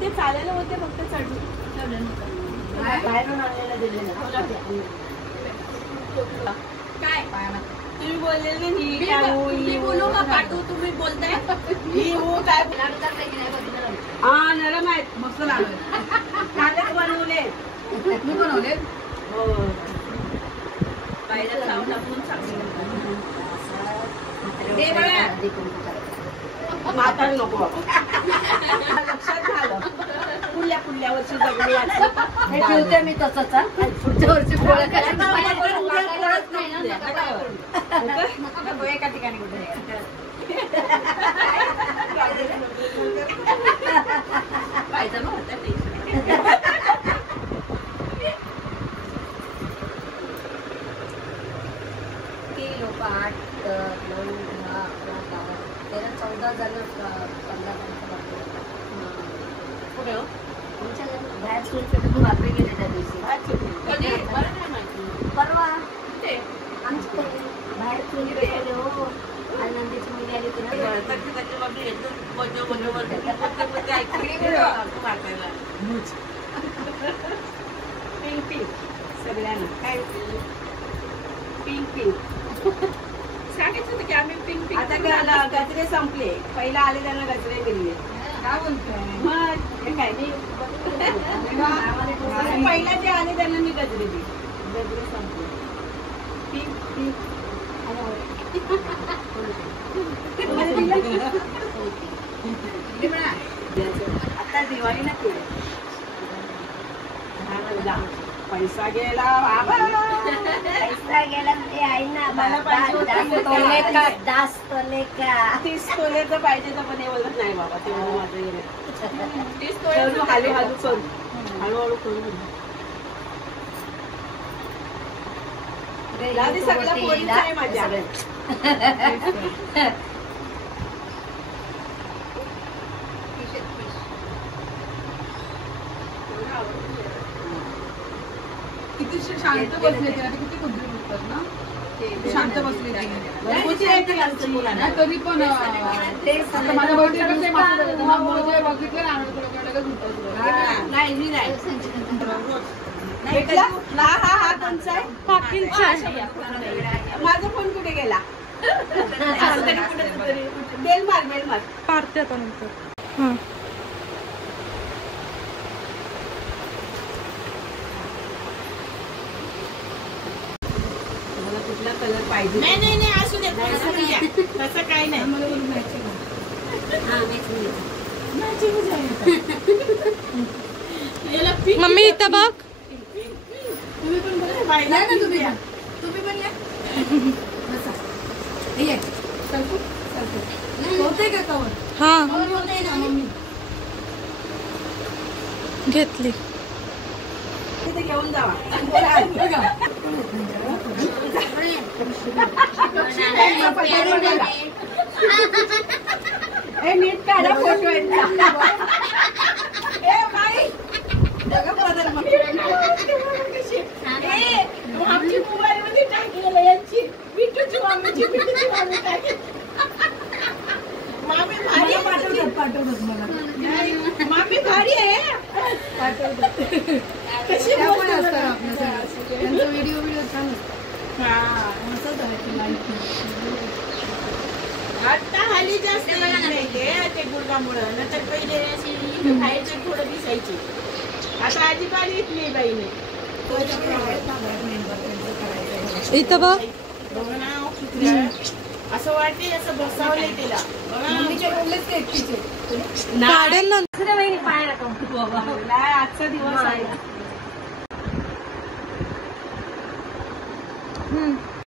ते चालायला होते फक्त चढून बाहेरून आणलेला दिलेला काय तुम्ही बोललेले ही बोलू का पाठवू तुम्ही बोलताय ही हो काय हा नरम आहेत मस्त लागले कालच बनवले मी बनवले हो पाहिजे खाऊन टाकून सांगते म्हातार नको लक्षात झालं पुढल्या वर्षी जगली हे ठेवते मी तसंच पुढच्या वर्षी पोळ्या एका ठिकाणी कुठे पाहिजे ना ते लोक 8, 9, 10, 11, 12, 13, 14 जण 15 कुठे हो आमच्या बाहेर सुरू बापरे गेले त्या दिवशी परवा आमच्या बाहेर चुली गेले हो आनंदीची मुली आली पिंक पिंक सगळ्यांना काय पिंक पिंक सांगायचं होतं की आम्ही पिंक पिंक आता गजरे संपले पहिला आले त्यांना गजरे दिले काय बोलतोय मग काय मी पहिला जे आले त्यांना मी गजरे दिले गजरे संपले पिंक पिंक आता दिवाळी ना केली पैसा गेला बाबा पैसा गेला ते आहे ना मला 10 तोले का 30 तोलेचं पाहिजे तर पण हे बोलत नाही बाबा ते माझं गेलं 30 तोले हळूहळू करू हळूहळू करू सगळं पोरीच आहे माझ्या किती शांत बसले किती कुठे बोलतात ना शांत बसले तरी पण माझ्या बघितलं नाही हा कोणचा आहे माझा फोन कुठे गेला बेल मार पाडते आता नंतर कुठला कलर पाहिजे नाही असू दे तसं काही नाही मम्मी इथं बघ तुम्ही पण पाहिजे ना तुम्ही पण या होते का कवर हा होते ना मम्मी घेतली तिथे घेऊन जावा नीट काढा फोटो आमची मोबाईल मध्ये टाकलेलं यांची बिट्टूची मम्मीची मामी भारी पाठवतात मला मामी भारी आहे पाठवतात कशी बोलतात आपल्या व्हिडिओ छान आता हल्ली जास्त नाही ते गुडगामुळं नंतर पहिले अशी खायचे थोडं दिसायची आता अजिबात येत नाही बाईने इथं बघ असं वाटते असं बसावलंय तिला आजचा दिवस आहे